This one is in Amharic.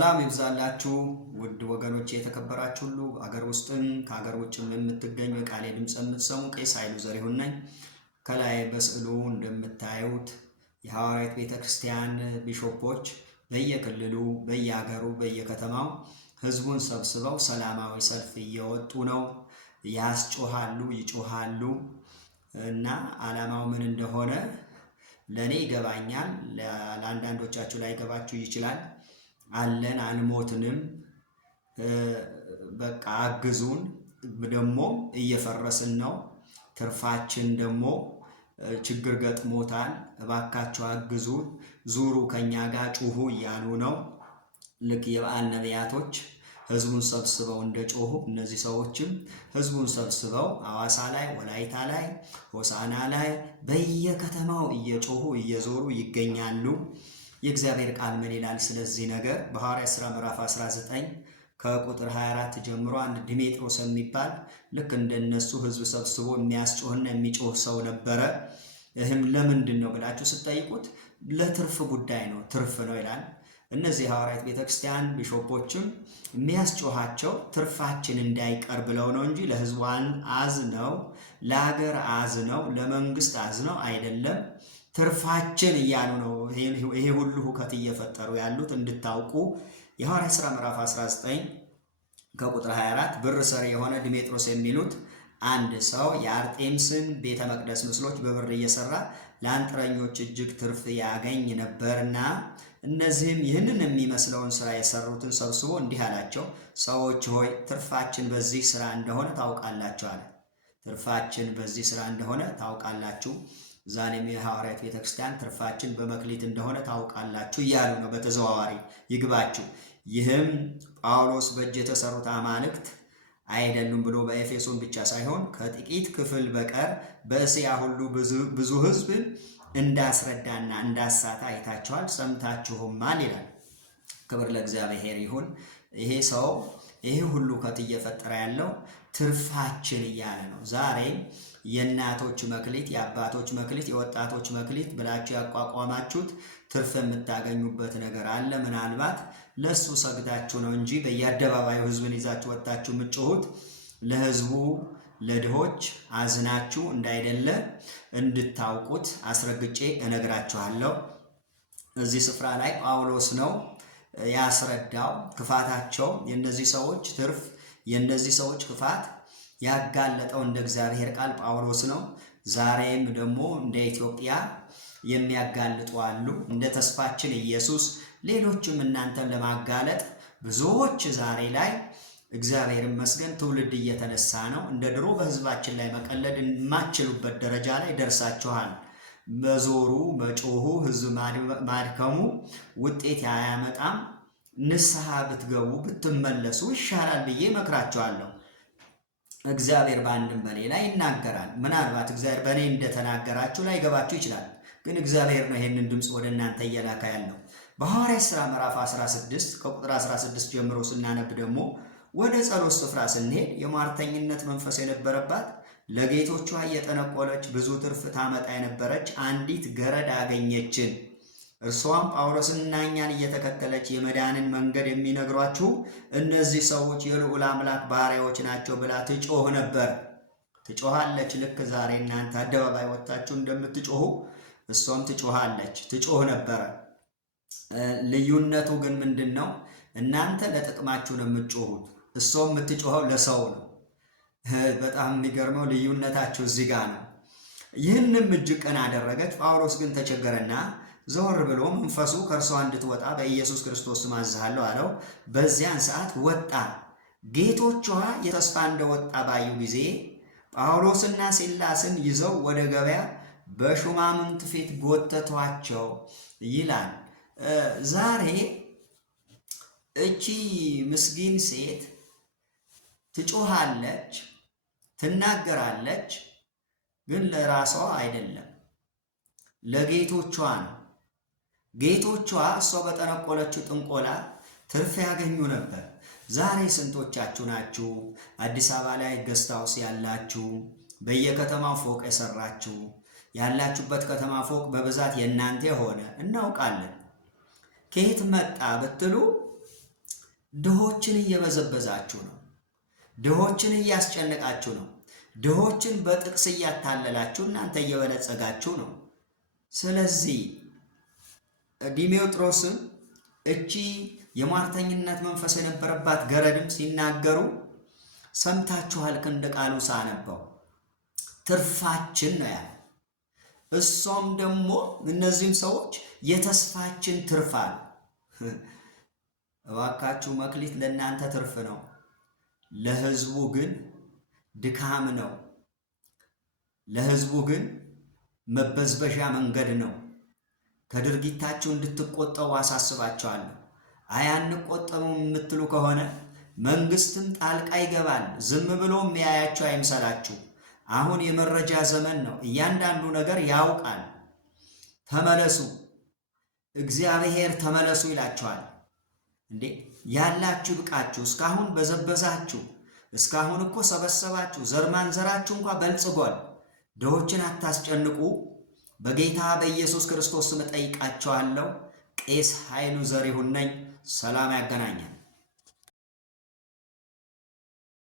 ሰላም ይብዛላችሁ ውድ ወገኖች የተከበራችሁ ሁሉ አገር ውስጥም ከአገር ውጭም የምትገኙ የቃሌ ድምጽ የምትሰሙ ቄስ ኃይሉ ዘሪሁን ነኝ። ከላይ በስዕሉ እንደምታዩት የሐዋርያት ቤተክርስቲያን ቢሾፖች በየክልሉ በየሀገሩ በየከተማው ህዝቡን ሰብስበው ሰላማዊ ሰልፍ እየወጡ ነው። ያስጮሃሉ፣ ይጮሃሉ እና ዓላማው ምን እንደሆነ ለኔ ይገባኛል። ለአንዳንዶቻችሁ ላይ ገባችሁ ይችላል። አለን አንሞትንም፣ በቃ አግዙን፣ ደግሞ እየፈረስን ነው፣ ትርፋችን ደግሞ ችግር ገጥሞታል፣ እባካችሁ አግዙን፣ ዙሩ፣ ከኛ ጋር ጩሁ እያሉ ነው። ልክ የበዓል ነቢያቶች ህዝቡን ሰብስበው እንደጮሁ እነዚህ ሰዎችም ህዝቡን ሰብስበው ሐዋሳ ላይ፣ ወላይታ ላይ፣ ሆሳና ላይ በየከተማው እየጮሁ እየዞሩ ይገኛሉ። የእግዚአብሔር ቃል ምን ይላል ስለዚህ ነገር? በሐዋርያት ሥራ ምዕራፍ 19 ከቁጥር 24 ጀምሮ አንድ ዲሜጥሮስ የሚባል ልክ እንደነሱ ህዝብ ሰብስቦ የሚያስጮህና የሚጮህ ሰው ነበረ። ይህም ለምንድን ነው ብላችሁ ስትጠይቁት ለትርፍ ጉዳይ ነው፣ ትርፍ ነው ይላል። እነዚህ ሐዋርያት ቤተክርስቲያን ቢሾፖችም የሚያስጮሃቸው ትርፋችን እንዳይቀር ብለው ነው እንጂ ለህዝቡ አዝነው፣ ለሀገር አዝነው፣ ለመንግስት አዝነው አይደለም። ትርፋችን እያሉ ነው ይሄ ሁሉ ሁከት እየፈጠሩ ያሉት እንድታውቁ። የሐዋርያት ሥራ ምዕራፍ 19 ከቁጥር 24 ብር ሰሪ የሆነ ዲሜጥሮስ የሚሉት አንድ ሰው የአርጤምስን ቤተ መቅደስ ምስሎች በብር እየሰራ ለአንጥረኞች እጅግ ትርፍ ያገኝ ነበርና እነዚህም ይህንን የሚመስለውን ስራ የሰሩትን ሰብስቦ እንዲህ አላቸው፣ ሰዎች ሆይ ትርፋችን በዚህ ስራ እንደሆነ ታውቃላችሁ አለ። ትርፋችን በዚህ ስራ እንደሆነ ታውቃላችሁ። ዛሬም የሐዋርያት ቤተክርስቲያን ትርፋችን በመክሊት እንደሆነ ታውቃላችሁ እያሉ ነው። በተዘዋዋሪ ይግባችሁ። ይህም ጳውሎስ በእጅ የተሰሩት አማልክት አይደሉም ብሎ በኤፌሶን ብቻ ሳይሆን ከጥቂት ክፍል በቀር በእስያ ሁሉ ብዙ ሕዝብ እንዳስረዳና እንዳሳታ አይታችኋል፣ ሰምታችሁማል ይላል። ክብር ለእግዚአብሔር ይሁን። ይሄ ሰው ይሄ ሁሉ ሁከት እየፈጠረ ያለው ትርፋችን እያለ ነው። ዛሬ የእናቶች መክሊት፣ የአባቶች መክሊት፣ የወጣቶች መክሊት ብላችሁ ያቋቋማችሁት ትርፍ የምታገኙበት ነገር አለ። ምናልባት ለሱ ሰግዳችሁ ነው እንጂ በየአደባባዩ ህዝብን ይዛችሁ ወጣችሁ የምትጮሁት ለህዝቡ ለድሆች አዝናችሁ እንዳይደለ እንድታውቁት አስረግጬ እነግራችኋለሁ። እዚህ ስፍራ ላይ ጳውሎስ ነው ያስረዳው ክፋታቸው። የእነዚህ ሰዎች ትርፍ፣ የእነዚህ ሰዎች ክፋት ያጋለጠው እንደ እግዚአብሔር ቃል ጳውሎስ ነው። ዛሬም ደግሞ እንደ ኢትዮጵያ የሚያጋልጡ አሉ፣ እንደ ተስፋችን ኢየሱስ፣ ሌሎችም እናንተን ለማጋለጥ ብዙዎች ዛሬ ላይ እግዚአብሔር ይመስገን ትውልድ እየተነሳ ነው። እንደ ድሮ በህዝባችን ላይ መቀለድ የማትችሉበት ደረጃ ላይ ደርሳችኋል። መዞሩ መጮሁ ህዝብ ማድከሙ ውጤት አያመጣም። ንስሐ ብትገቡ ብትመለሱ ይሻላል ብዬ መክራችኋለሁ። እግዚአብሔር በአንድም በሌላ ይናገራል። ምናልባት እግዚአብሔር በእኔ እንደተናገራችሁ ላይገባችሁ ይችላል፣ ግን እግዚአብሔር ነው ይህንን ድምፅ ወደ እናንተ እየላከ ያለው። በሐዋርያት ሥራ ምዕራፍ 16 ከቁጥር 16 ጀምሮ ስናነብ ደግሞ ወደ ጸሎት ስፍራ ስንሄድ የሟርተኝነት መንፈስ የነበረባት ለጌቶቿ እየጠነቆለች ብዙ ትርፍ ታመጣ የነበረች አንዲት ገረድ አገኘችን። እርሷም ጳውሎስንና እኛን እየተከተለች የመዳንን መንገድ የሚነግሯችሁ እነዚህ ሰዎች የልዑል አምላክ ባሪያዎች ናቸው ብላ ትጮህ ነበር። ትጮሃለች። ልክ ዛሬ እናንተ አደባባይ ወጣችሁ እንደምትጮሁ እሷም ትጮሃለች፣ ትጮህ ነበረ። ልዩነቱ ግን ምንድን ነው? እናንተ ለጥቅማችሁ ነው የምትጮሁት፣ እሷም የምትጮኸው ለሰው ነው። በጣም የሚገርመው ልዩነታችሁ እዚህ ጋር ነው። ይህንም እጅግ ቀን አደረገች። ጳውሎስ ግን ተቸገረና ዘወር ብሎ መንፈሱ ከእርሷ እንድትወጣ በኢየሱስ ክርስቶስ ስም አዝሃለሁ አለው። በዚያን ሰዓት ወጣ። ጌቶቿ የተስፋ እንደወጣ ባዩ ጊዜ ጳውሎስና ሲላስን ይዘው ወደ ገበያ በሹማምንት ፊት ጎተቷቸው ይላል። ዛሬ እቺ ምስኪን ሴት ትጮሃለች፣ ትናገራለች፣ ግን ለራሷ አይደለም፣ ለጌቶቿ ነው። ጌቶቿ እሷ በጠነቆለችው ጥንቆላ ትርፍ ያገኙ ነበር። ዛሬ ስንቶቻችሁ ናችሁ አዲስ አበባ ላይ ገስት ሃውስ ያላችሁ፣ በየከተማው ፎቅ የሰራችሁ? ያላችሁበት ከተማ ፎቅ በብዛት የእናንተ የሆነ እናውቃለን። ከየት መጣ ብትሉ ድሆችን እየበዘበዛችሁ ነው። ድሆችን እያስጨነቃችሁ ነው። ድሆችን በጥቅስ እያታለላችሁ እናንተ እየበለጸጋችሁ ነው። ስለዚህ ዲሜጥሮስም እቺ የሟርተኝነት መንፈስ የነበረባት ገረድም ሲናገሩ ሰምታችኋል። እንደ ቃሉ ሳነበው ትርፋችን ነው ያለ። እሷም ደግሞ እነዚህም ሰዎች የተስፋችን ትርፍ አሉ። እባካችሁ መክሊት ለእናንተ ትርፍ ነው፣ ለሕዝቡ ግን ድካም ነው። ለሕዝቡ ግን መበዝበዣ መንገድ ነው። ከድርጊታችሁ እንድትቆጠቡ አሳስባችኋለሁ። አንቆጠቡም የምትሉ ከሆነ መንግስትም ጣልቃ ይገባል። ዝም ብሎ የሚያያችሁ አይምሰላችሁ። አሁን የመረጃ ዘመን ነው። እያንዳንዱ ነገር ያውቃል። ተመለሱ፣ እግዚአብሔር ተመለሱ ይላችኋል። እንዴ ያላችሁ ይብቃችሁ። እስካሁን በዘበዛችሁ። እስካሁን እኮ ሰበሰባችሁ። ዘር ማንዘራችሁ እንኳ በልጽጓል። ድሆችን አታስጨንቁ። በጌታ በኢየሱስ ክርስቶስ ስም ጠይቃችኋለሁ። ቄስ ኃይሉ ዘሪሁን ነኝ። ሰላም ያገናኛል።